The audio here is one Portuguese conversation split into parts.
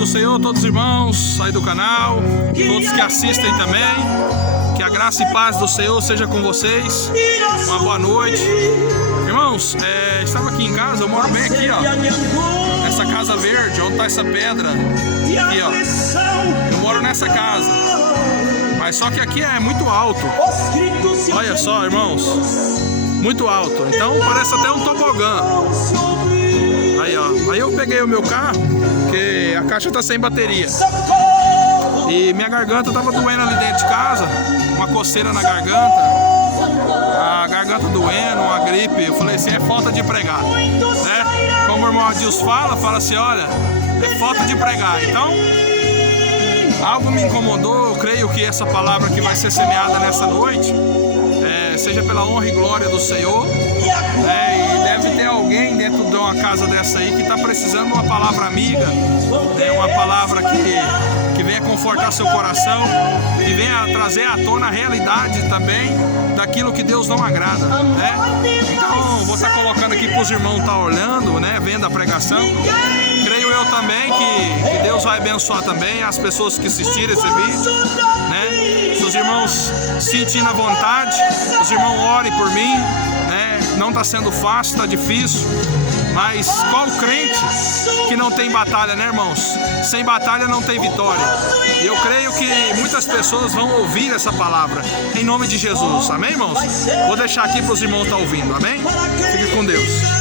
do Senhor, todos os irmãos aí do canal, todos que assistem também. Que a graça e paz do Senhor seja com vocês. Uma boa noite. Irmãos, estava aqui em casa, eu moro bem aqui, ó. Nessa casa verde, onde está essa pedra. Aqui, ó. Eu moro nessa casa. Mas só que aqui é muito alto. Olha só, irmãos. Muito alto. Então parece até um tobogã. Aí, ó. Aí eu peguei o meu carro, porque a caixa tá sem bateria. E minha garganta tava doendo ali dentro de casa. Uma coceira na garganta. A garganta doendo, uma gripe. Eu falei assim, é falta de pregar, né? Como o irmão Adilson fala assim, olha, é falta de pregar. Então, algo me incomodou. Eu creio que essa palavra que vai ser semeada nessa noite seja pela honra e glória do Senhor, e deve ter alguém dentro de uma casa dessa aí que está precisando de uma palavra amiga, uma palavra que venha confortar seu coração e venha trazer à tona a realidade também daquilo que Deus não agrada, né? Então vou estar colocando aqui para os irmãos estar olhando, né, vendo a pregação. Creio eu também que Deus vai abençoar também as pessoas que assistirem esse vídeo, né? Se os irmãos sentindo a vontade, os irmãos orem por mim, né? Não está sendo fácil, está difícil, mas qual crente que não tem batalha, né, irmãos? Sem batalha não tem vitória. E eu creio que muitas pessoas vão ouvir essa palavra em nome de Jesus, amém, irmãos? Vou deixar aqui para os irmãos estar ouvindo, amém? Fique com Deus.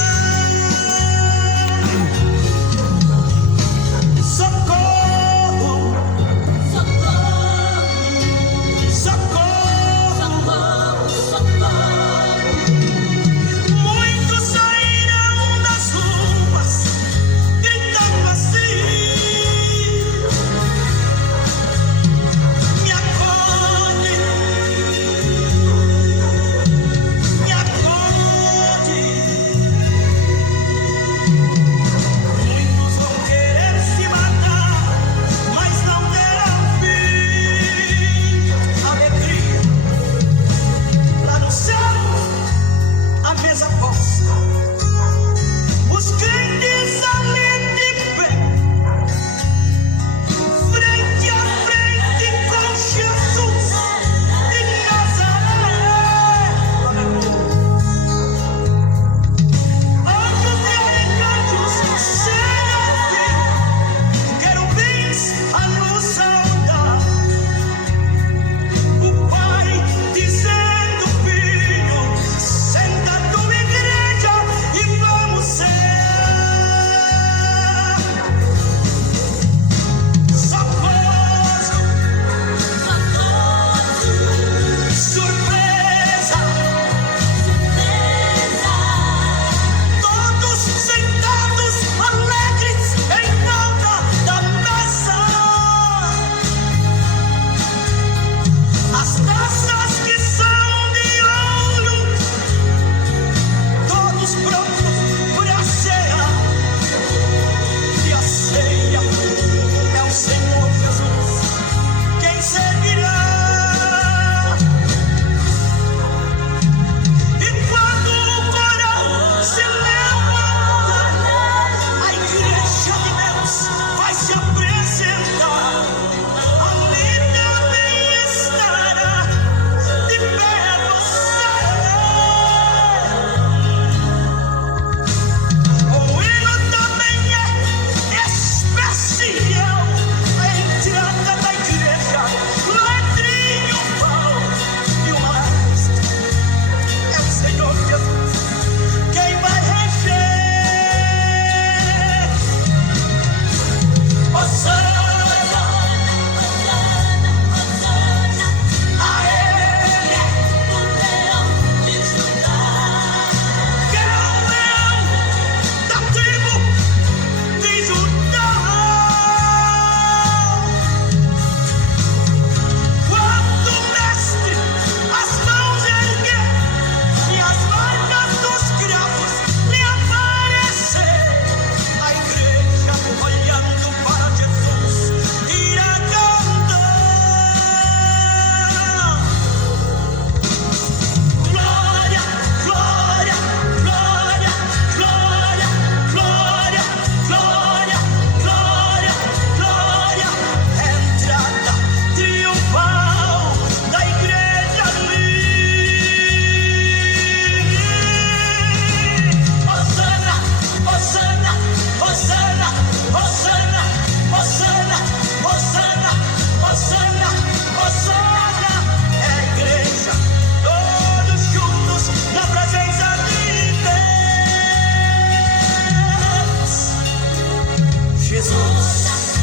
Jesus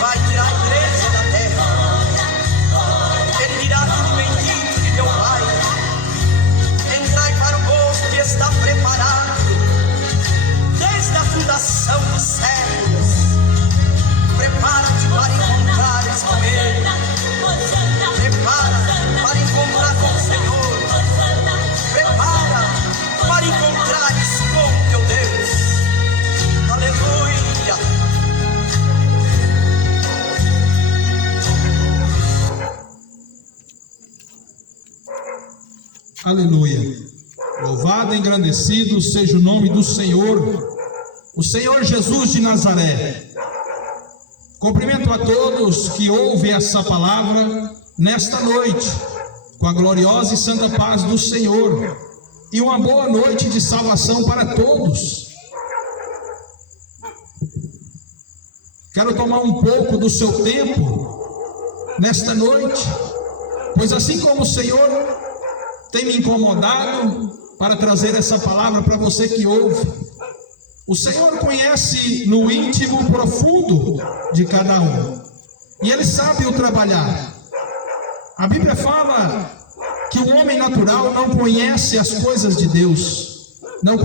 vai tirar a igreja da terra. Ele dirá: filho bendito de meu Pai, entrai para o gozo que está preparado desde a fundação dos séculos. Prepara-te para encontrares com Ele. Prepara para encontrar com o Senhor. Prepara para encontrares com teu Deus. Aleluia. Aleluia. Louvado e engrandecido seja o nome do Senhor, o Senhor Jesus de Nazaré. Cumprimento a todos que ouvem essa palavra nesta noite, com a gloriosa e santa paz do Senhor, e uma boa noite de salvação para todos. Quero tomar um pouco do seu tempo nesta noite, pois assim como o Senhor tem me incomodado para trazer essa palavra para você que ouve, o Senhor conhece no íntimo profundo de cada um, e Ele sabe o trabalhar. A Bíblia fala que o homem natural não conhece as coisas de Deus, não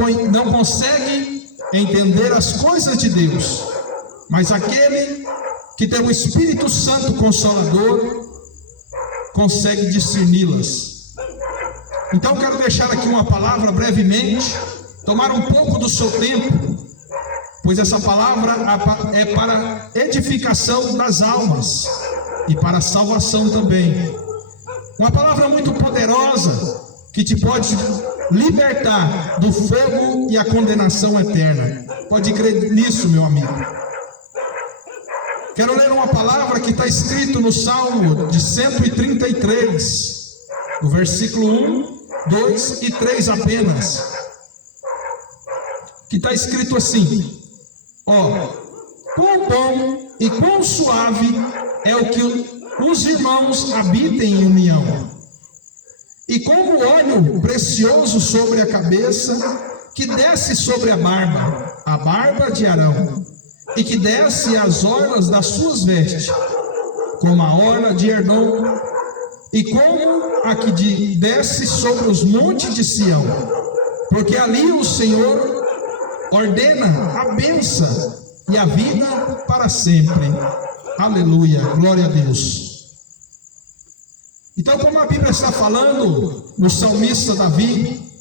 consegue entender as coisas de Deus, mas aquele que tem o Espírito Santo Consolador consegue discerni-las. Então quero deixar aqui uma palavra brevemente, tomar um pouco do seu tempo, pois essa palavra é para edificação das almas e para salvação também. Uma palavra muito poderosa que te pode libertar do fogo e a condenação eterna. Pode crer nisso, meu amigo. Quero ler uma palavra que está escrito no Salmo de 133, no versículo 1, 2 e 3 apenas, que está escrito assim: ó, quão bom e quão suave é o que os irmãos habitem em união, e como óleo precioso sobre a cabeça, que desce sobre a barba de Arão, e que desce às orlas das suas vestes, como a orla de Hermon, e como a que desce sobre os montes de Sião, porque ali o Senhor ordena a bênção e a vida para sempre. Aleluia, glória a Deus. Então, como a Bíblia está falando no salmista Davi,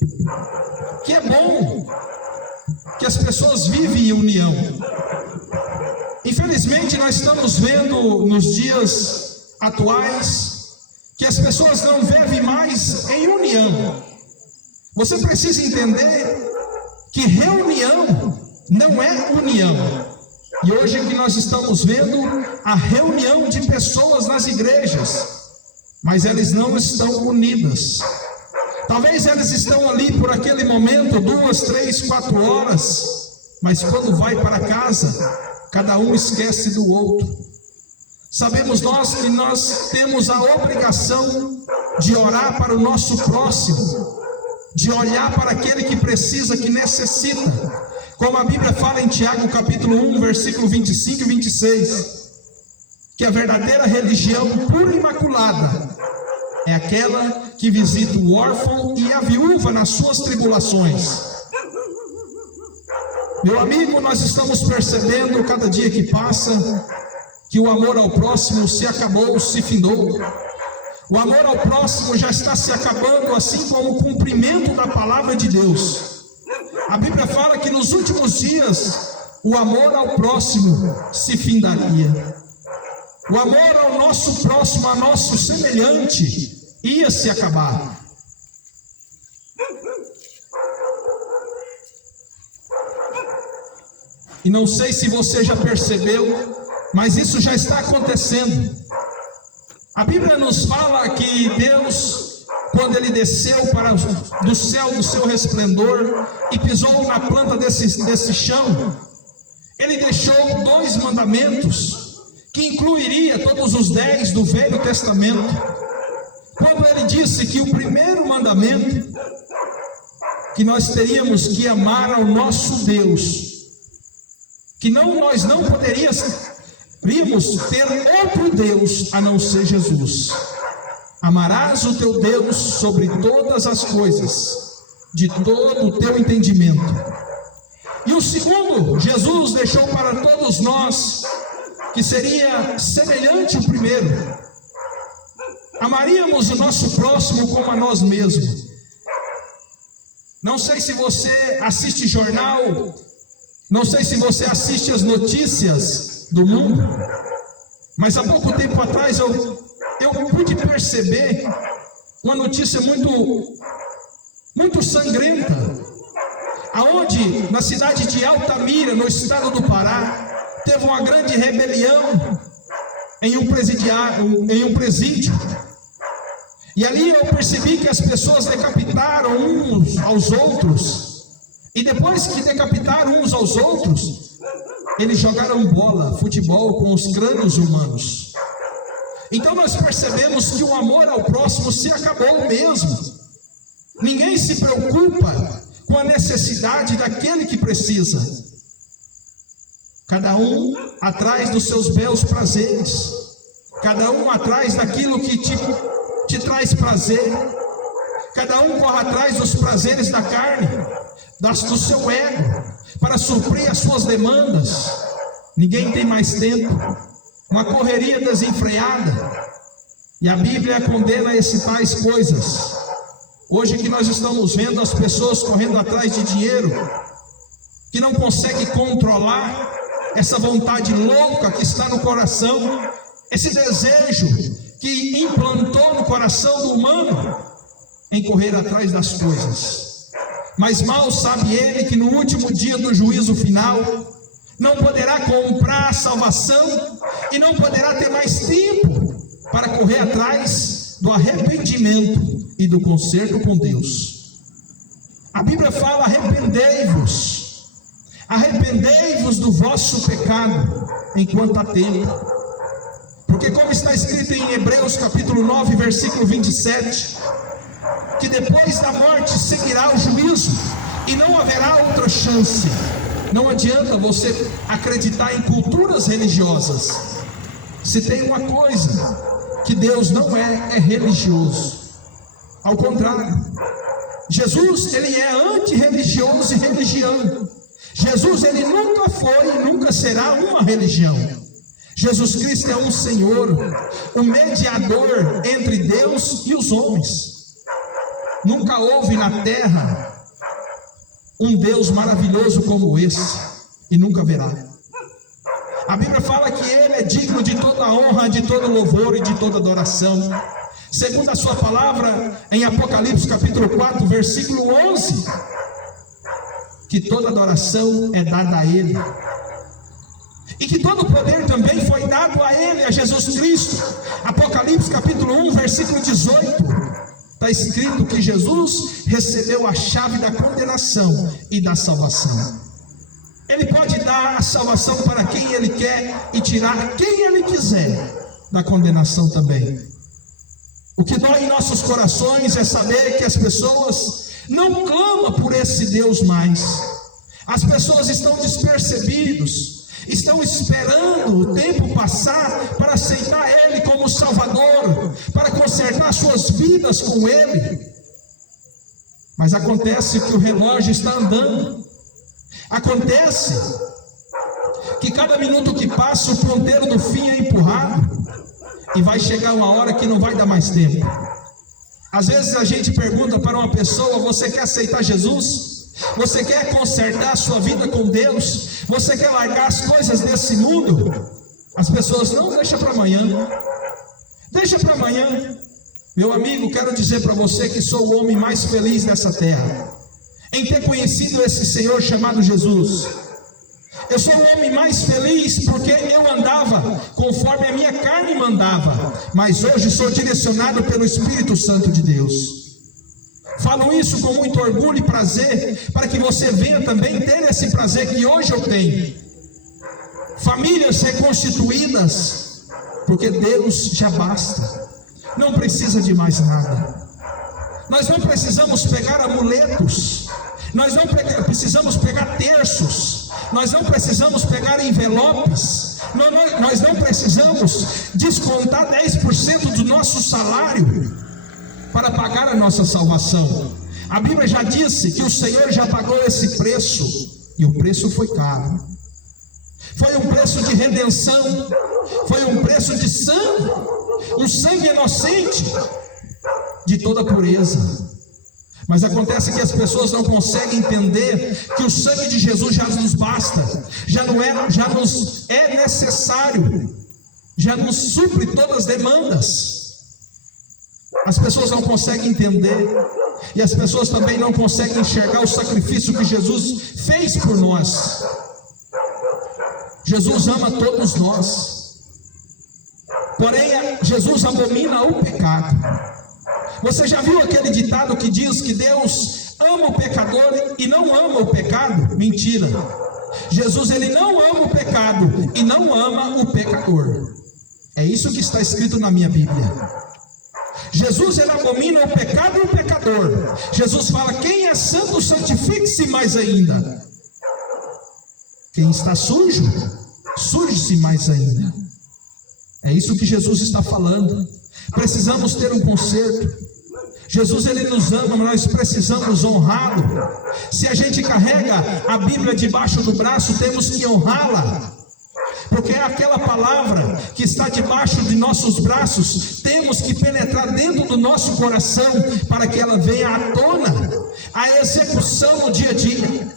que é bom que as pessoas vivem em união. Infelizmente, nós estamos vendo nos dias atuais que as pessoas não vivem mais em união. Você precisa entender que reunião não é união. E hoje que nós estamos vendo a reunião de pessoas nas igrejas, mas elas não estão unidas. Talvez elas estão ali por aquele momento, 2, 3, 4 horas, mas quando vai para casa, cada um esquece do outro. Sabemos nós que nós temos a obrigação de orar para o nosso próximo, de olhar para aquele que precisa, que necessita, como a Bíblia fala em Tiago capítulo 1, versículo 25 e 26, que a verdadeira religião pura e imaculada é aquela que visita o órfão e a viúva nas suas tribulações. Meu amigo, nós estamos percebendo cada dia que passa que o amor ao próximo se acabou, se findou. O amor ao próximo já está se acabando, assim como o cumprimento da palavra de Deus. A Bíblia fala que nos últimos dias o amor ao próximo se findaria. O amor ao nosso próximo, ao nosso semelhante, ia se acabar. E não sei se você já percebeu, mas isso já está acontecendo. A Bíblia nos fala que Deus, quando Ele desceu do céu do seu resplendor e pisou na planta desse chão, Ele deixou 2 mandamentos, que incluiria todos os 10 do Velho Testamento. Quando Ele disse que o primeiro mandamento, que nós teríamos que amar ao nosso Deus que nós não poderíamos ter outro Deus a não ser Jesus. Amarás o teu Deus sobre todas as coisas, de todo o teu entendimento. E o segundo, Jesus deixou para todos nós, que seria semelhante ao primeiro: amaríamos o nosso próximo como a nós mesmos. Não sei se você assiste jornal, não sei se você assiste as notícias do mundo, mas há pouco tempo atrás eu pude perceber uma notícia muito sangrenta, aonde na cidade de Altamira, no estado do Pará, teve uma grande rebelião em um presídio. E ali eu percebi que as pessoas decapitaram uns aos outros, e depois que decapitaram uns aos outros, eles jogaram bola, futebol com os crânios humanos. Então nós percebemos que o amor ao próximo se acabou mesmo. Ninguém se preocupa com a necessidade daquele que precisa. Cada um atrás dos seus belos prazeres, cada um atrás daquilo que te traz prazer, cada um corre atrás dos prazeres da carne, do seu ego, para suprir as suas demandas. Ninguém tem mais tempo, uma correria desenfreada, e a Bíblia condena tais coisas. Hoje que nós estamos vendo as pessoas correndo atrás de dinheiro, que não conseguem controlar essa vontade louca que está no coração, esse desejo que implantou no coração do humano em correr atrás das coisas. Mas mal sabe ele que no último dia do juízo final não poderá comprar a salvação e não poderá ter mais tempo para correr atrás do arrependimento e do conserto com Deus. A Bíblia fala: arrependei-vos do vosso pecado enquanto há tempo, porque como está escrito em Hebreus capítulo 9 versículo 27, que depois da morte seguirá o juízo e não haverá outra chance. Não adianta você acreditar em culturas religiosas. Se tem uma coisa que Deus não é religioso. Ao contrário, Jesus, ele é antirreligioso e religião. Jesus, ele nunca foi e nunca será uma religião. Jesus Cristo é um Senhor, um mediador entre Deus e os homens. Nunca houve na terra um Deus maravilhoso como esse, e nunca haverá. A Bíblia fala que ele é digno de toda honra, de todo louvor e de toda adoração. Segundo a sua palavra, em Apocalipse capítulo 4, versículo 11, que toda adoração é dada a ele, e que todo poder também foi dado a ele, a Jesus Cristo. Apocalipse capítulo 1, versículo 18, está escrito que Jesus recebeu a chave da condenação e da salvação. Ele pode dar a salvação para quem ele quer e tirar quem ele quiser da condenação também. O que dói em nossos corações é saber que as pessoas não clamam por esse Deus mais. As pessoas estão despercebidas, estão esperando o tempo passar para aceitar Ele como Salvador, para consertar suas vidas com Ele. Mas acontece que o relógio está andando. Acontece que cada minuto que passa o ponteiro do fim é empurrado, e vai chegar uma hora que não vai dar mais tempo. Às vezes a gente pergunta para uma pessoa: você quer aceitar Jesus? Você quer consertar a sua vida com Deus? Você quer largar as coisas desse mundo? As pessoas: não, deixa para amanhã. Deixa para amanhã. Meu amigo, quero dizer para você que sou o homem mais feliz dessa terra, em ter conhecido esse Senhor chamado Jesus. Eu sou o homem mais feliz porque eu andava conforme a minha carne mandava, mas hoje sou direcionado pelo Espírito Santo de Deus. Falo isso com muito orgulho e prazer, para que você venha também ter esse prazer que hoje eu tenho. Famílias reconstituídas, porque Deus já basta, não precisa de mais nada. Nós não precisamos pegar amuletos, nós não precisamos pegar terços, Nós não precisamos pegar envelopes, nós não precisamos descontar 10% do nosso salário para pagar a nossa salvação. A Bíblia já disse que o Senhor já pagou esse preço, e o preço foi caro. Foi um preço de redenção, foi um preço de sangue, um sangue inocente, de toda pureza. Mas acontece que as pessoas não conseguem entender que o sangue de Jesus já nos basta, já nos é necessário, já nos supre todas as demandas. As pessoas não conseguem entender, e as pessoas também não conseguem enxergar o sacrifício que Jesus fez por nós. Jesus ama todos nós, porém Jesus abomina o pecado. Você já viu aquele ditado que diz que Deus ama o pecador e não ama o pecado? Mentira. Jesus, ele não ama o pecado e não ama o pecador. É isso que está escrito na minha Bíblia. Jesus, ele abomina o pecado e o pecador. Jesus fala: quem é santo, santifique-se mais ainda. Quem está sujo, suje-se mais ainda. É isso que Jesus está falando. Precisamos ter um conserto. Jesus, ele nos ama, mas nós precisamos honrá-lo. Se a gente carrega a Bíblia debaixo do braço, temos que honrá-la, porque é aquela palavra que está debaixo de nossos braços. Temos que penetrar dentro do nosso coração para que ela venha à tona, a execução no dia a dia.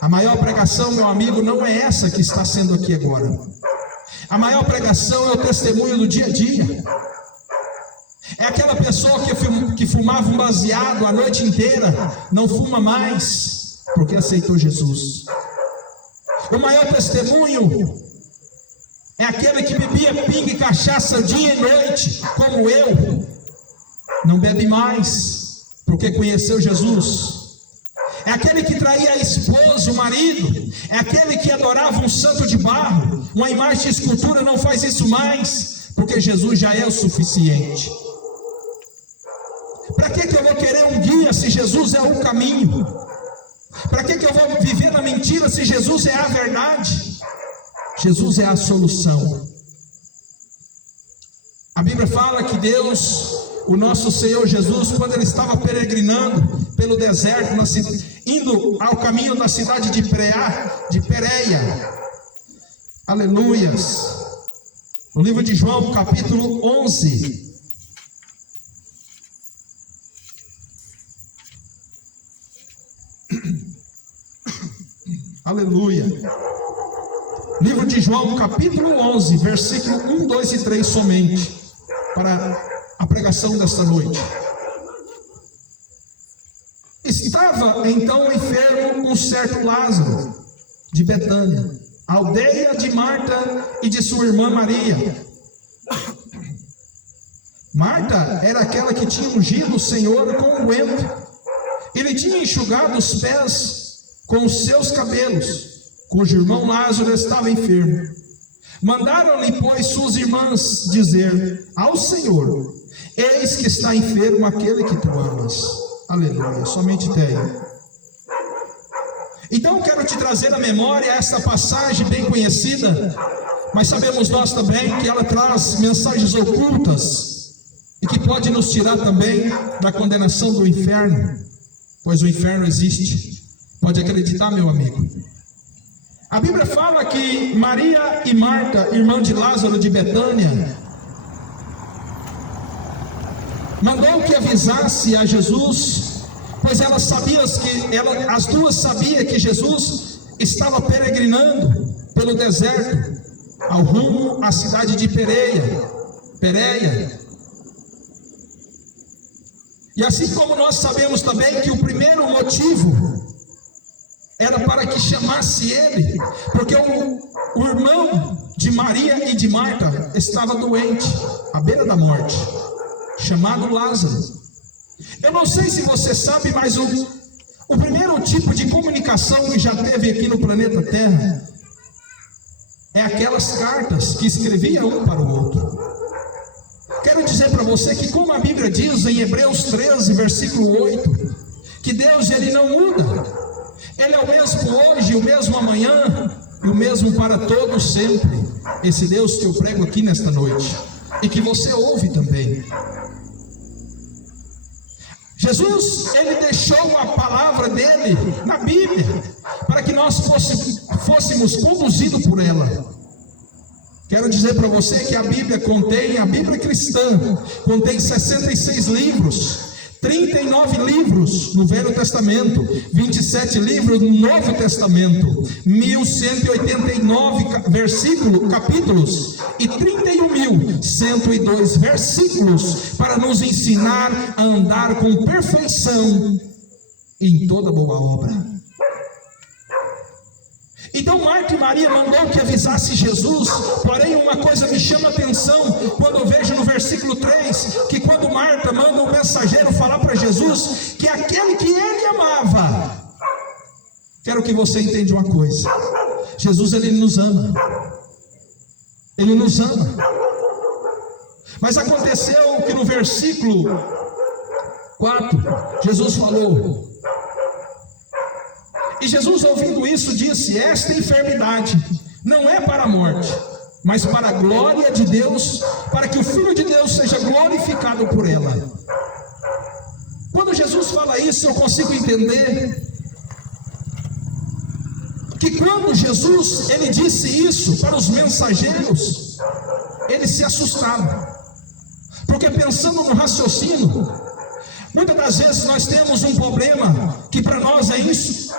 A maior pregação, meu amigo, não é essa que está sendo aqui agora. A maior pregação é o testemunho do dia a dia. É aquela pessoa que fumava um baseado a noite inteira, não fuma mais, porque aceitou Jesus. O maior testemunho é aquele que bebia pinga e cachaça dia e noite, como eu, não bebe mais, porque conheceu Jesus. É aquele que traía a esposa, o marido. É aquele que adorava um santo de barro, uma imagem de escultura, não faz isso mais, porque Jesus já é o suficiente. Para que eu vou querer um guia se Jesus é o caminho? Para que eu vou viver na mentira se Jesus é a verdade? Jesus é a solução. A Bíblia fala que Deus, o nosso Senhor Jesus, quando ele estava peregrinando pelo deserto, indo ao caminho da cidade de Pérea, aleluias, no livro de João, capítulo 11, aleluia, livro de João, capítulo 11, versículo 1, 2 e 3 somente, para a pregação desta noite. Estava então enfermo um certo Lázaro, de Betânia, aldeia de Marta e de sua irmã Maria. Marta era aquela que tinha ungido o Senhor com unguento, e lhe tinha enxugado os pés com os seus cabelos, cujo irmão Lázaro estava enfermo. Mandaram-lhe, pois, suas irmãs dizer ao Senhor: eis que está enfermo aquele que tu amas. Aleluia, somente tenha. Então quero te trazer à memória essa passagem bem conhecida, mas sabemos nós também que ela traz mensagens ocultas e que pode nos tirar também da condenação do inferno, pois o inferno existe. Pode acreditar, meu amigo. A Bíblia fala que Maria e Marta, irmã de Lázaro de Betânia, mandou que avisasse a Jesus, pois as duas sabiam que Jesus estava peregrinando pelo deserto, ao rumo à cidade de Pérea. E assim como nós sabemos também que o primeiro motivo era para que chamasse ele, porque o irmão de Maria e de Marta estava doente, à beira da morte, chamado Lázaro. Eu não sei se você sabe, mas o primeiro tipo de comunicação que já teve aqui no planeta Terra é aquelas cartas que escrevia um para o outro. Quero dizer para você que, como a Bíblia diz em Hebreus 13, versículo 8, que Deus, ele não muda. Ele é o mesmo hoje, o mesmo amanhã e o mesmo para todos sempre. Esse Deus que eu prego aqui nesta noite e que você ouve também. Jesus, ele deixou a palavra dele na Bíblia para que nós fôssemos conduzidos por ela. Quero dizer para você que a Bíblia cristã contém 66 livros, 39 livros no Velho Testamento, 27 livros no Novo Testamento, 1189 capítulos e 31.102 versículos para nos ensinar a andar com perfeição em toda boa obra. Então Marta e Maria mandou que avisasse Jesus, porém uma coisa me chama a atenção, quando eu vejo no versículo 3, que quando Marta manda um mensageiro falar para Jesus, que aquele que ele amava, quero que você entenda uma coisa, Jesus ele nos ama, mas aconteceu que no versículo 4, Jesus falou, e Jesus, ouvindo isso, disse: esta enfermidade não é para a morte, mas para a glória de Deus, para que o Filho de Deus seja glorificado por ela. Quando Jesus fala isso, eu consigo entender que quando Jesus ele disse isso para os mensageiros, eles se assustaram, porque pensando no raciocínio, muitas das vezes nós temos um problema que para nós é isso,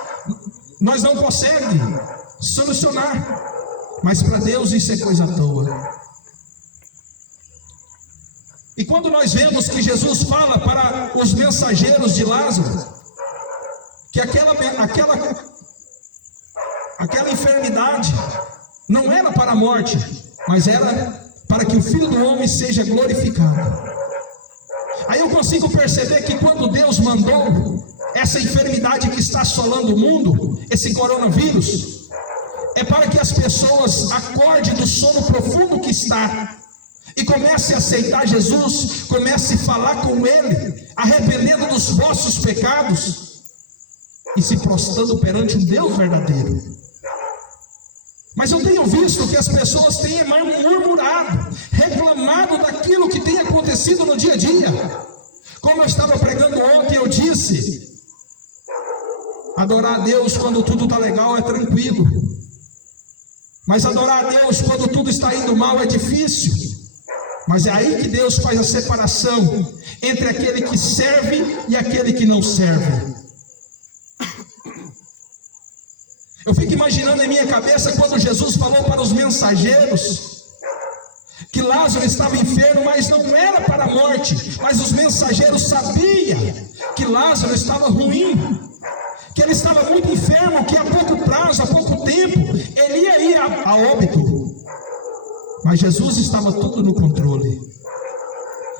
nós não conseguimos solucionar, mas para Deus isso é coisa à toa. E quando nós vemos que Jesus fala para os mensageiros de Lázaro, que aquela enfermidade não era para a morte, mas era para que o Filho do Homem seja glorificado. Aí eu consigo perceber que quando Deus mandou essa enfermidade que está assolando o mundo, esse coronavírus, é para que as pessoas acordem do sono profundo que está e comecem a aceitar Jesus, comecem a falar com Ele, arrependendo dos vossos pecados e se prostrando perante um Deus verdadeiro. Mas eu tenho visto que as pessoas têm murmurado, reclamado daquilo que tem acontecido no dia a dia. Como eu estava pregando ontem, eu disse: adorar a Deus quando tudo está legal é tranquilo, mas adorar a Deus quando tudo está indo mal é difícil. Mas é aí que Deus faz a separação entre aquele que serve e aquele que não serve. Eu fico imaginando em minha cabeça quando Jesus falou para os mensageiros que Lázaro estava enfermo, mas não era para a morte, mas os mensageiros sabiam que Lázaro estava ruim, que ele estava muito enfermo, que a pouco prazo, a pouco tempo, ele ia ir a óbito. Mas Jesus estava tudo no controle.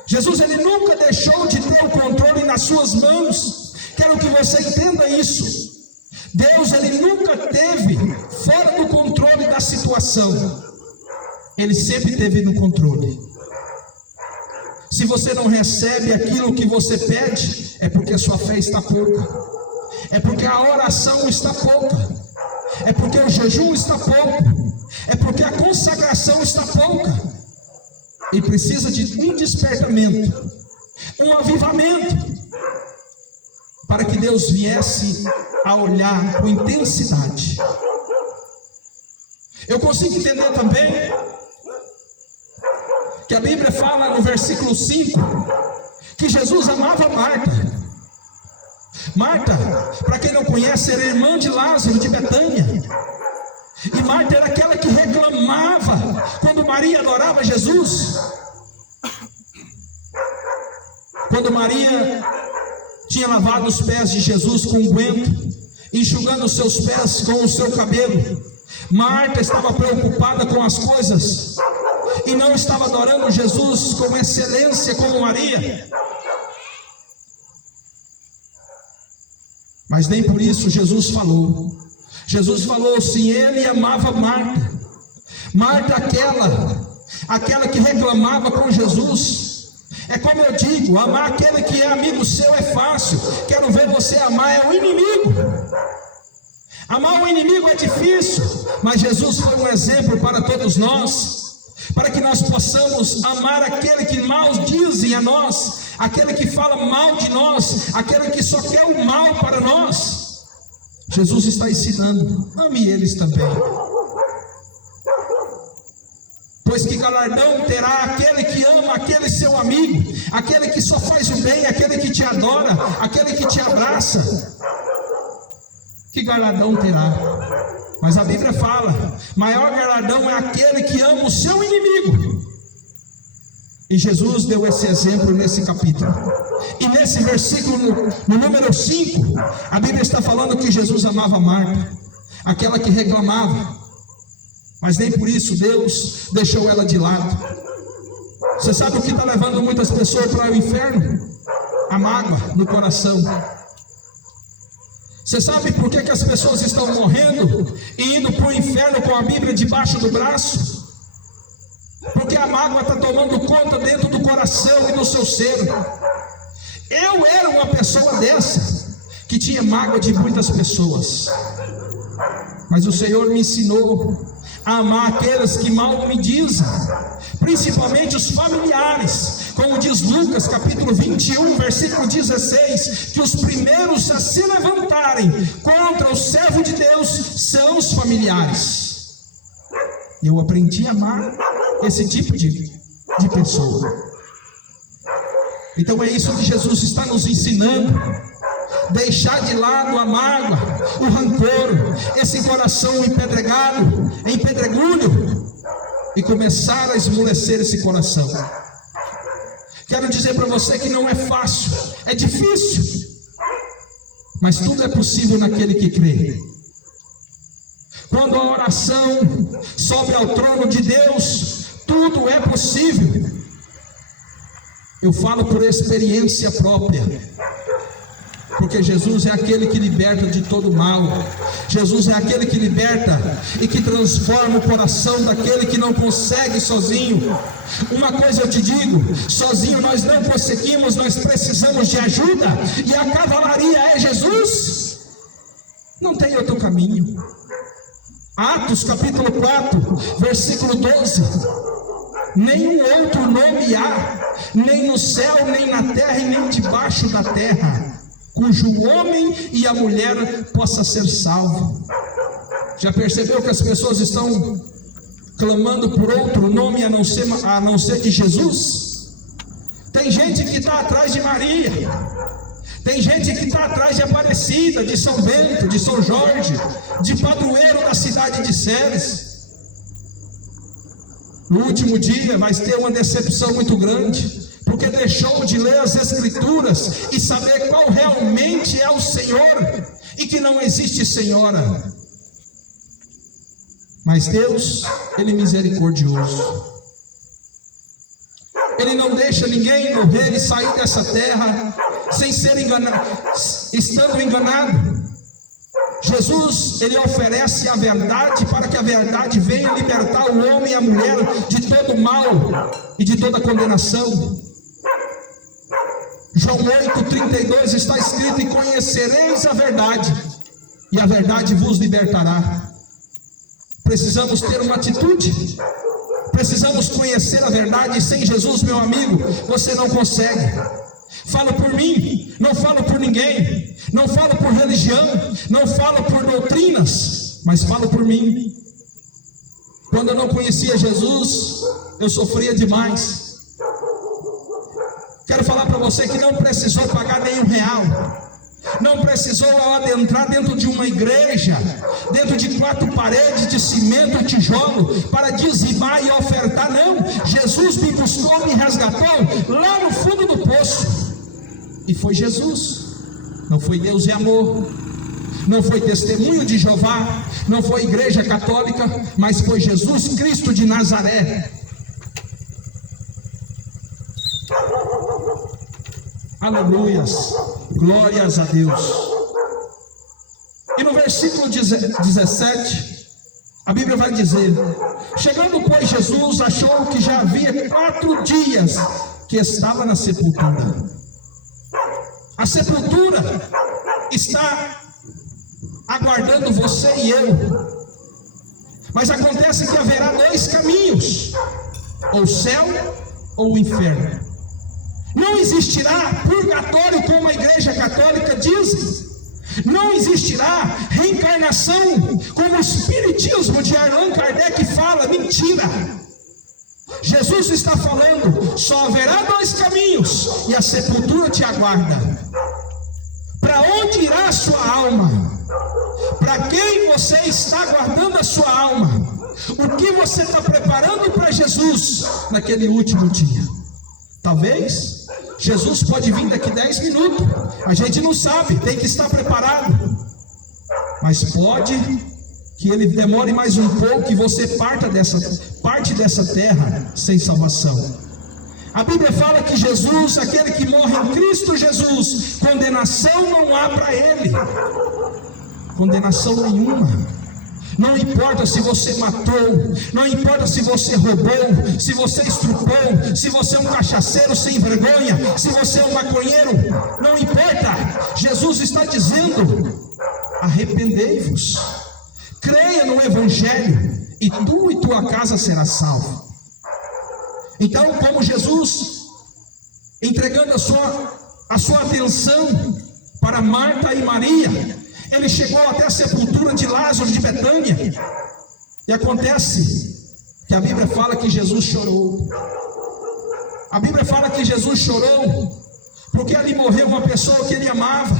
Jesus ele nunca deixou de ter o controle nas suas mãos. Quero que você entenda isso. Deus ele nunca teve fora do controle da situação. Ele sempre teve no controle. Se você não recebe aquilo que você pede, é porque a sua fé está pouca, é porque a oração está pouca, é porque o jejum está pouco, é porque a consagração está pouca, e precisa de um despertamento, um avivamento, para que Deus viesse a olhar com intensidade. Eu consigo entender também que a Bíblia fala no versículo 5 que Jesus amava Marta. Marta, para quem não conhece, era irmã de Lázaro de Betânia. E Marta era aquela que reclamava quando Maria adorava Jesus. Quando Maria tinha lavado os pés de Jesus com unguento, enxugando os seus pés com o seu cabelo, Marta estava preocupada com as coisas e não estava adorando Jesus com excelência como Maria. Mas nem por isso Jesus falou. Jesus falou sim, ele amava Marta. Marta, aquela que reclamava com Jesus. É como eu digo, amar aquele que é amigo seu é fácil. Quero ver você amar é o inimigo. Amar o inimigo é difícil, mas Jesus foi um exemplo para todos nós, para que nós possamos amar aquele que mal dizem a nós, aquele que fala mal de nós, aquele que só quer o mal para nós. Jesus está ensinando: ame eles também. Pois que galardão terá aquele que ama aquele seu amigo, aquele que só faz o bem, aquele que te adora, aquele que te abraça? Que galardão terá? Mas a Bíblia fala: maior galardão é aquele que ama o seu inimigo. E Jesus deu esse exemplo nesse capítulo. E nesse versículo, no número 5, a Bíblia está falando que Jesus amava Marta, aquela que reclamava. Mas nem por isso Deus deixou ela de lado. Você sabe o que está levando muitas pessoas para o inferno? A mágoa no coração. Você sabe por que as pessoas estão morrendo e indo para o inferno com a Bíblia debaixo do braço? Porque a mágoa está tomando conta dentro do coração e do seu ser. Eu era uma pessoa dessa, que tinha mágoa de muitas pessoas. Mas o Senhor me ensinou a amar aqueles que mal me dizem, principalmente os familiares, como diz Lucas capítulo 21, versículo 16, que os primeiros a se levantarem contra o servo de Deus são os familiares. Eu aprendi a amar esse tipo de pessoa. Então é isso que Jesus está nos ensinando: deixar de lado a mágoa, o rancor, esse coração empedregado, em pedregulho, e começar a esmorecer esse coração. Quero dizer para você que não é fácil, é difícil, mas tudo é possível naquele que crê. Quando a oração sobe ao trono de Deus, tudo é possível. Eu falo por experiência própria, porque Jesus é aquele que liberta de todo mal. Jesus é aquele que liberta e que transforma o coração daquele que não consegue sozinho. Uma coisa eu te digo: sozinho nós não conseguimos, nós precisamos de ajuda, e a cavalaria é Jesus. Não tem outro caminho. Atos capítulo 4, versículo 12: nenhum outro nome há, nem no céu, nem na terra, e nem debaixo da terra, cujo homem e a mulher possa ser salvo. Já percebeu que as pessoas estão clamando por outro nome a não ser de Jesus? Tem gente que está atrás de Maria, tem gente que está atrás de Aparecida, de São Bento, de São Jorge, de padroeiro da cidade de Ceres. No último dia vai ter uma decepção muito grande, porque deixou de ler as Escrituras e saber qual realmente é o Senhor, e que não existe senhora. Mas Deus, Ele é misericordioso. Ele não deixa ninguém morrer e sair dessa terra sem ser enganado, estando enganado. Jesus, Ele oferece a verdade, para que a verdade venha libertar o homem e a mulher de todo mal e de toda condenação. João 8,32 está escrito: e conhecereis a verdade, e a verdade vos libertará. Precisamos ter uma atitude, precisamos conhecer a verdade. E sem Jesus, meu amigo, você não consegue. Falo por mim, não falo por ninguém, não falo por religião, não falo por doutrinas, mas falo por mim. Quando eu não conhecia Jesus, eu sofria demais. Quero falar para você que não precisou pagar nenhum real, não precisou adentrar dentro de uma igreja, dentro de 4 paredes de cimento e tijolo, para dizimar e ofertar. Não, Jesus me buscou, me resgatou lá no fundo do poço. E foi Jesus, não foi Deus e amor, não foi testemunho de Jeová, não foi igreja católica, mas foi Jesus Cristo de Nazaré. Aleluias, glórias a Deus. E no versículo 17, a Bíblia vai dizer: chegando pois Jesus, achou que já havia 4 dias que estava na sepultura. A sepultura está aguardando você e eu. Mas acontece que haverá dois caminhos: ou o céu ou o inferno. Não existirá purgatório como a Igreja Católica diz. Não existirá reencarnação como o Espiritismo de Allan Kardec fala. Mentira. Jesus está falando: só haverá dois caminhos e a sepultura te aguarda. Para onde irá a sua alma? Para quem você está guardando a sua alma? O que você está preparando para Jesus naquele último dia? Talvez Jesus pode vir daqui 10 minutos, a gente não sabe, tem que estar preparado. Mas pode que ele demore mais um pouco e você parte dessa terra sem salvação. A Bíblia fala que Jesus, aquele que morre em Cristo Jesus, condenação não há para ele. Condenação nenhuma. Não importa se você matou, não importa se você roubou, se você estrupou, se você é um cachaceiro sem vergonha, se você é um maconheiro, não importa. Jesus está dizendo: arrependei-vos, creia no Evangelho, e tu e tua casa será salvo. Então, como Jesus, entregando a sua atenção para Marta e Maria, ele chegou até a sepultura de Lázaro de Betânia, e acontece que a Bíblia fala que Jesus chorou. A Bíblia fala que Jesus chorou porque ali morreu uma pessoa que ele amava.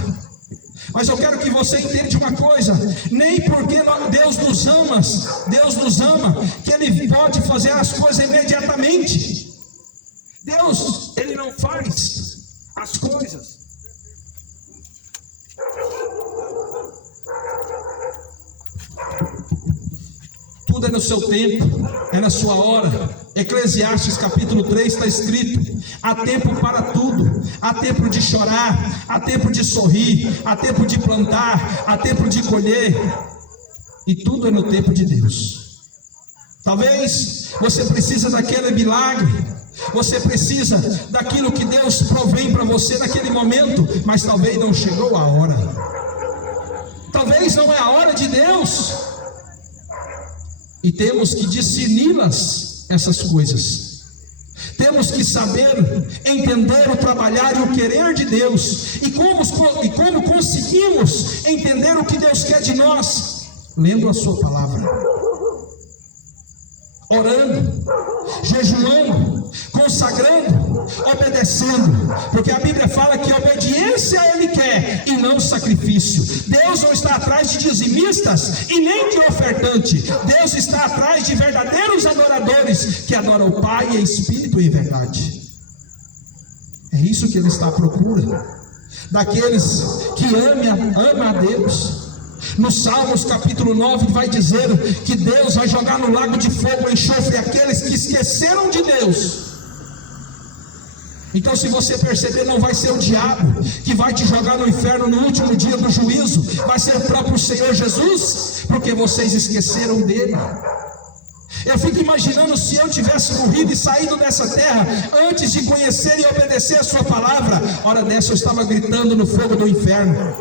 Mas eu quero que você entenda uma coisa: nem porque Deus nos ama, que Ele pode fazer as coisas imediatamente. Deus, Ele não faz as coisas. Tudo é no seu tempo, é na sua hora. Eclesiastes capítulo 3 está escrito: há tempo para tudo, há tempo de chorar, há tempo de sorrir, há tempo de plantar, há tempo de colher, e tudo é no tempo de Deus. Talvez você precise daquele milagre, você precisa daquilo que Deus provém para você naquele momento, mas talvez não chegou a hora. Talvez não é a hora de Deus. E temos que discerni-las, essas coisas. Temos que saber, entender o trabalhar e o querer de Deus. E como conseguimos entender o que Deus quer de nós? Lendo a sua palavra, orando, jejuando, consagrando, obedecendo, porque a Bíblia fala que obediência Ele quer e não sacrifício. Deus não está atrás de dizimistas e nem de ofertante. Deus está atrás de verdadeiros adoradores que adoram o Pai em espírito e em verdade. É isso que Ele está à procura, daqueles que amam a Deus. No Salmos capítulo 9 vai dizer que Deus vai jogar no lago de fogo e enxofre aqueles que esqueceram de Deus. Então, se você perceber, não vai ser o diabo que vai te jogar no inferno no último dia do juízo, vai ser o próprio Senhor Jesus, porque vocês esqueceram dele. Eu fico imaginando se eu tivesse morrido e saído dessa terra antes de conhecer e obedecer a sua palavra. Hora dessa eu estava gritando no fogo do inferno.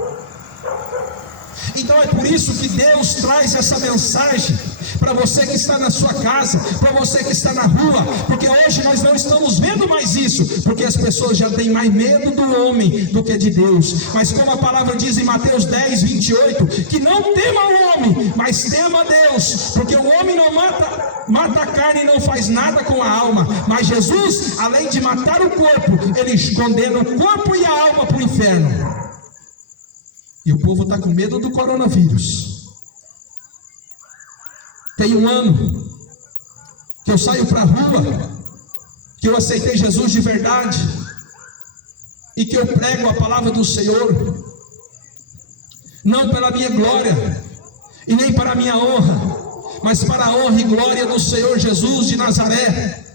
Então é por isso que Deus traz essa mensagem para você que está na sua casa, para você que está na rua, porque hoje nós não estamos vendo mais isso, porque as pessoas já têm mais medo do homem do que de Deus. Mas como a palavra diz em Mateus 10, 28, que não tema o homem, mas tema a Deus, porque o homem não mata a carne e não faz nada com a alma, mas Jesus, além de matar o corpo, ele condena o corpo e a alma para o inferno. E o povo está com medo do coronavírus. Tem um ano que eu saio para a rua, que eu aceitei Jesus de verdade, e que eu prego a palavra do Senhor, não pela minha glória, e nem para a minha honra, mas para a honra e glória do Senhor Jesus de Nazaré.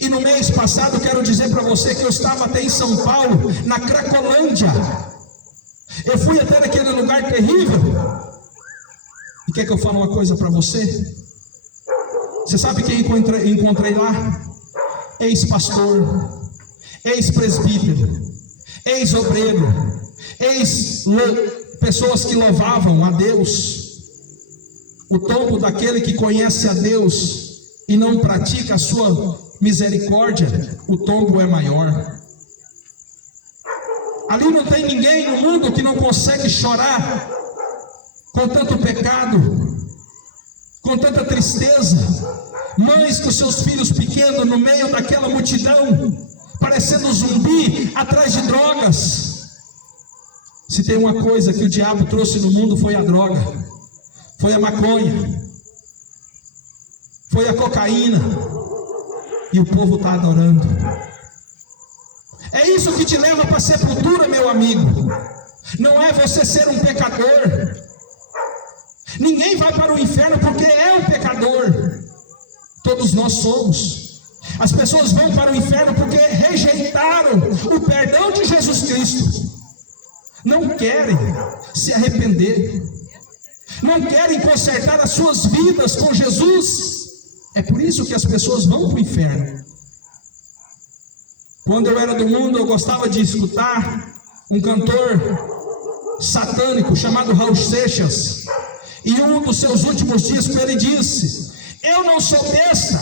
E no mês passado, quero dizer para você que eu estava até em São Paulo, na Cracolândia. Eu fui até naquele lugar terrível. E quer que eu fale uma coisa para você? Você sabe quem encontrei lá? Ex-pastor, ex-presbítero, ex-obreiro, pessoas que louvavam a Deus. O tombo daquele que conhece a Deus e não pratica a sua misericórdia, o tombo é maior. Ali não tem ninguém no mundo que não consegue chorar com tanto pecado, com tanta tristeza. Mães com seus filhos pequenos no meio daquela multidão, parecendo zumbi atrás de drogas. Se tem uma coisa que o diabo trouxe no mundo, foi a droga, foi a maconha, foi a cocaína, e o povo está adorando. É isso que te leva para a sepultura, meu amigo. Não é você ser um pecador. Ninguém vai para o inferno porque é um pecador. Todos nós somos. As pessoas vão para o inferno porque rejeitaram o perdão de Jesus Cristo. Não querem se arrepender. Não querem consertar as suas vidas com Jesus. É por isso que as pessoas vão para o inferno. Quando eu era do mundo, eu gostava de escutar um cantor satânico chamado Raul Seixas. E um dos seus últimos discos ele disse: eu não sou besta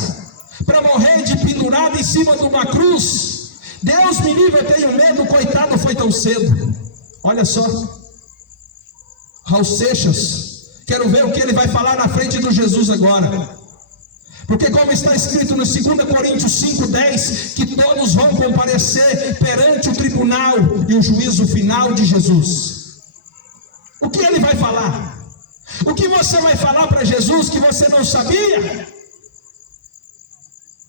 para morrer de pendurado em cima de uma cruz. Deus me livre, eu tenho medo, coitado, foi tão cedo. Olha só, Raul Seixas, quero ver o que ele vai falar na frente do Jesus agora. Porque como está escrito no 2 Coríntios 5:10, que todos vão comparecer perante o tribunal e o juízo final de Jesus. O que ele vai falar? O que você vai falar para Jesus que você não sabia?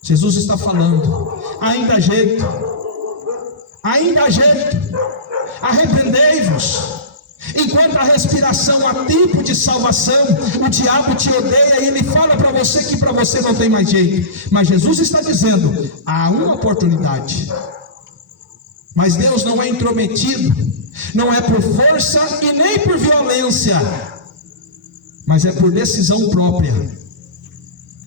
Jesus está falando: ainda há jeito, ainda há jeito, arrependei-vos. Enquanto a respiração há tempo de salvação, o diabo te odeia e ele fala para você que para você não tem mais jeito. Mas Jesus está dizendo: há uma oportunidade. Mas Deus não é intrometido, não é por força e nem por violência, mas é por decisão própria.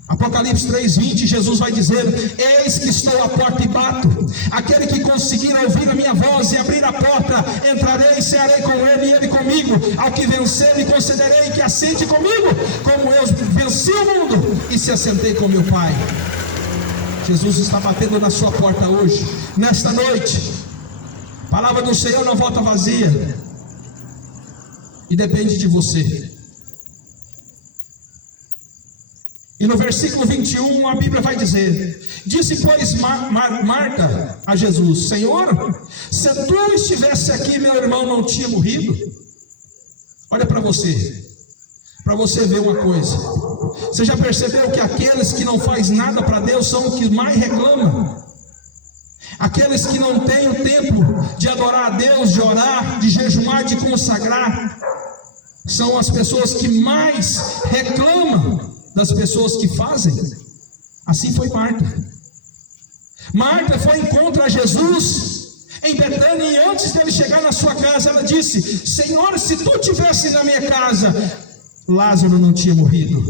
Apocalipse 3:20, Jesus vai dizer: eis que estou à porta e bato. Aquele que conseguir ouvir a minha voz e abrir a porta, entrarei e cearei com ele e ele comigo. Ao que vencer, lhe concederei que assente comigo, como eu venci o mundo e se assentei com meu Pai. Jesus está batendo na sua porta hoje, nesta noite. A palavra do Senhor não volta vazia, e depende de você. E no versículo 21 a Bíblia vai dizer: disse pois Marta a Jesus: Senhor, se tu estivesse aqui, meu irmão não tinha morrido. Olha para você ver uma coisa. Você já percebeu que aqueles que não fazem nada para Deus são os que mais reclamam? Aqueles que não têm o tempo de adorar a Deus, de orar, de jejuar, de consagrar, são as pessoas que mais reclamam das pessoas que fazem. Assim foi Marta. Marta foi encontrar Jesus em Betânia, e antes dele chegar na sua casa, ela disse: Senhor, se tu estivesse na minha casa, Lázaro não tinha morrido.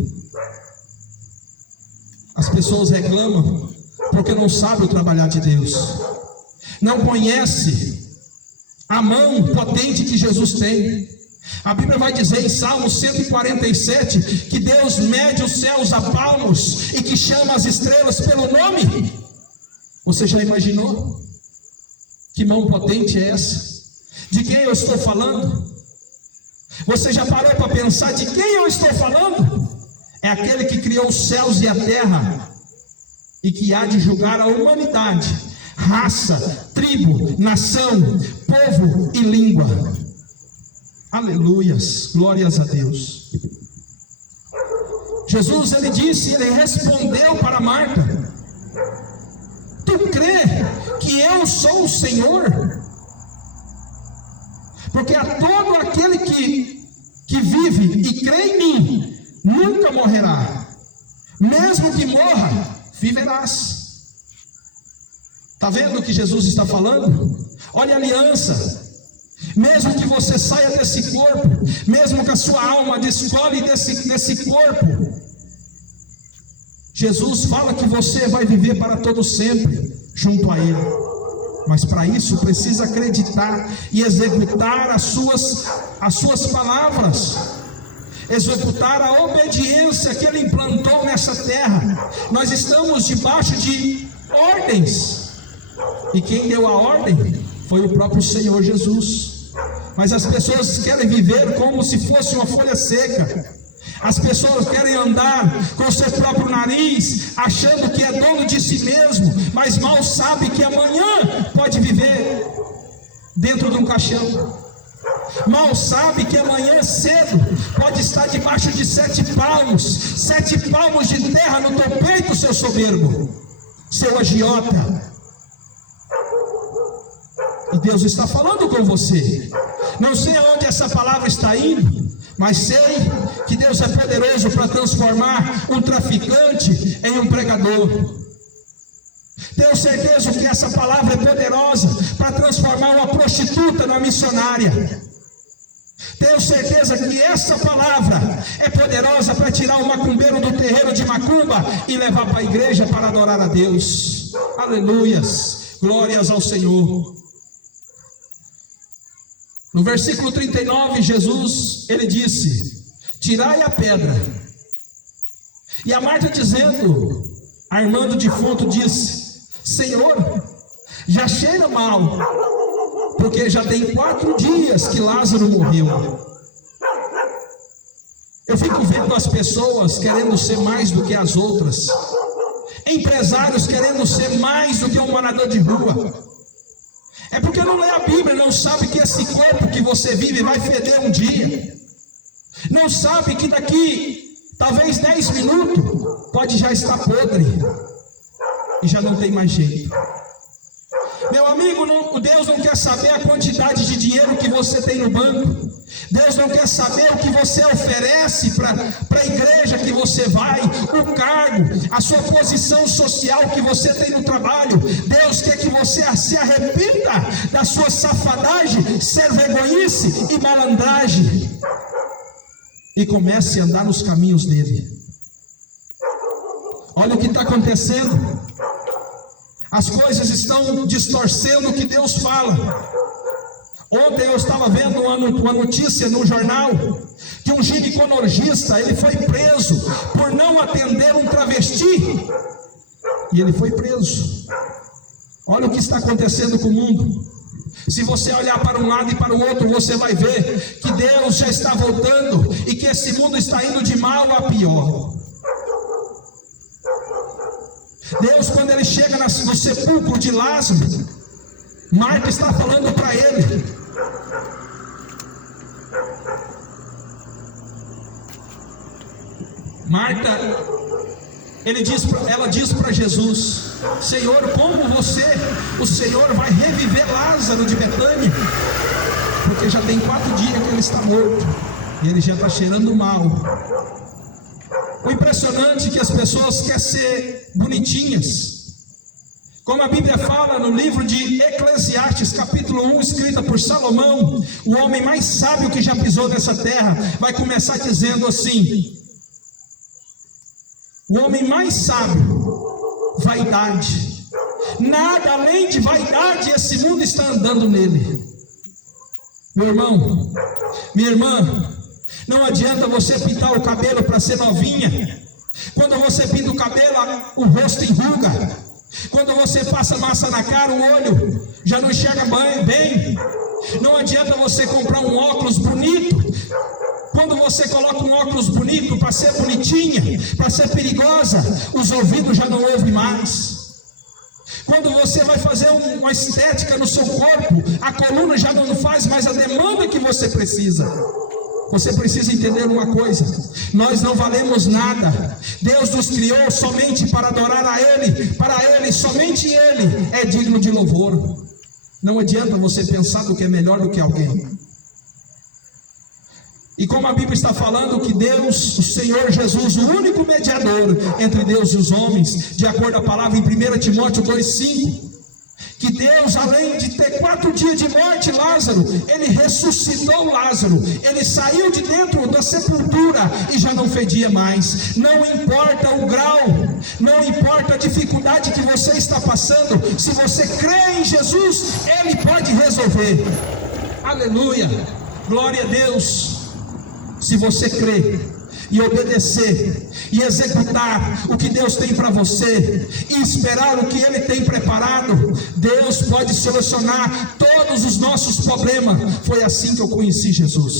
As pessoas reclamam porque não sabem o trabalhar de Deus, não conhece a mão potente que Jesus tem. A Bíblia vai dizer em Salmo 147 que Deus mede os céus a palmos e que chama as estrelas pelo nome. Você já imaginou? Que mão potente é essa? De quem eu estou falando? Você já parou para pensar de quem eu estou falando? É aquele que criou os céus e a terra e que há de julgar a humanidade, raça, tribo, nação, povo e língua. Aleluias, glórias a Deus. Jesus, ele disse, ele respondeu para Marta: tu crê que eu sou o Senhor? Porque a todo aquele que vive e crê em mim, nunca morrerá. Mesmo que morra, viverás. Está vendo o que Jesus está falando? Olha a aliança. Mesmo que você saia desse corpo, mesmo que a sua alma descole desse corpo, Jesus fala que você vai viver para todo sempre junto a Ele. Mas para isso precisa acreditar e executar as suas as suas palavras, executar a obediência que Ele implantou nessa terra. Nós estamos debaixo de ordens, e quem deu a ordem foi o próprio Senhor Jesus. Mas as pessoas querem viver como se fosse uma folha seca. As pessoas querem andar com o seu próprio nariz, achando que é dono de si mesmo, mas mal sabe que amanhã pode viver dentro de um caixão. Mal sabe que amanhã cedo pode estar debaixo de 7 palmos de terra no teu peito, seu soberbo, seu agiota. E Deus está falando com você. Não sei aonde essa palavra está indo, mas sei que Deus é poderoso para transformar um traficante em um pregador. Tenho certeza que essa palavra é poderosa para transformar uma prostituta numa missionária. Tenho certeza que essa palavra é poderosa para tirar o macumbeiro do terreiro de macumba e levar para a igreja para adorar a Deus. Aleluias, glórias ao Senhor. No versículo 39, Jesus, ele disse: tirai a pedra. E a Marta dizendo, a irmã do defunto disse: Senhor, já cheira mal, porque já tem 4 dias que Lázaro morreu. Eu fico vendo as pessoas querendo ser mais do que as outras, empresários querendo ser mais do que um morador de rua. É porque não lê a Bíblia, não sabe que esse corpo que você vive vai feder um dia. Não sabe que daqui, talvez 10 minutos, pode já estar podre e já não tem mais jeito. Meu amigo, Deus não quer saber a quantidade de dinheiro que você tem no banco. Deus não quer saber o que você oferece para a igreja que você vai, o cargo, a sua posição social que você tem no trabalho. Deus quer que você se arrependa da sua safadagem, ser vergonhice e malandragem, e comece a andar nos caminhos dele. Olha o que está acontecendo. As coisas estão distorcendo o que Deus fala. Ontem eu estava vendo uma notícia no jornal que um ginecologista, ele foi preso por não atender um travesti, e ele foi preso. Olha o que está acontecendo com o mundo. Se você olhar para um lado e para o outro, você vai ver que Deus já está voltando e que esse mundo está indo de mal a pior. Deus, quando ele chega no sepulcro de Lázaro, Marta está falando para ele: Marta, ela diz para Jesus: Senhor, como o Senhor vai reviver Lázaro de Betânia? Porque já tem 4 dias que ele está morto e ele já está cheirando mal. O impressionante é que as pessoas querem ser bonitinhas. Como a Bíblia fala no livro de Eclesiastes, capítulo 1, escrita por Salomão, o homem mais sábio que já pisou nessa terra, vai começar dizendo assim: o homem mais sábio, vaidade. Nada além de vaidade esse mundo está andando nele. Meu irmão, minha irmã, não adianta você pintar o cabelo para ser novinha. Quando você pinta o cabelo, o rosto enruga. Quando você passa massa na cara, o olho já não enxerga bem. Não adianta você comprar um óculos bonito. Quando você coloca um óculos bonito para ser bonitinha, para ser perigosa, os ouvidos já não ouvem mais. Quando você vai fazer uma estética no seu corpo, a coluna já não faz mais a demanda que você precisa. Você precisa entender uma coisa: nós não valemos nada. Deus nos criou somente para adorar a Ele. Para Ele, somente Ele é digno de louvor. Não adianta você pensar do que é melhor do que alguém. E como a Bíblia está falando que Deus, o Senhor Jesus, o único mediador entre Deus e os homens, de acordo com a palavra em 1 Timóteo 2,5, que Deus, além de ter 4 dias de morte, Lázaro, Ele ressuscitou Lázaro, Ele saiu de dentro da sepultura e já não fedia mais. Não importa o grau, não importa a dificuldade que você está passando, se você crê em Jesus, Ele pode resolver. Aleluia, Glória a Deus. Se você crer e obedecer e executar o que Deus tem para você e esperar o que Ele tem preparado, Deus pode solucionar todos os nossos problemas. Foi assim que eu conheci Jesus.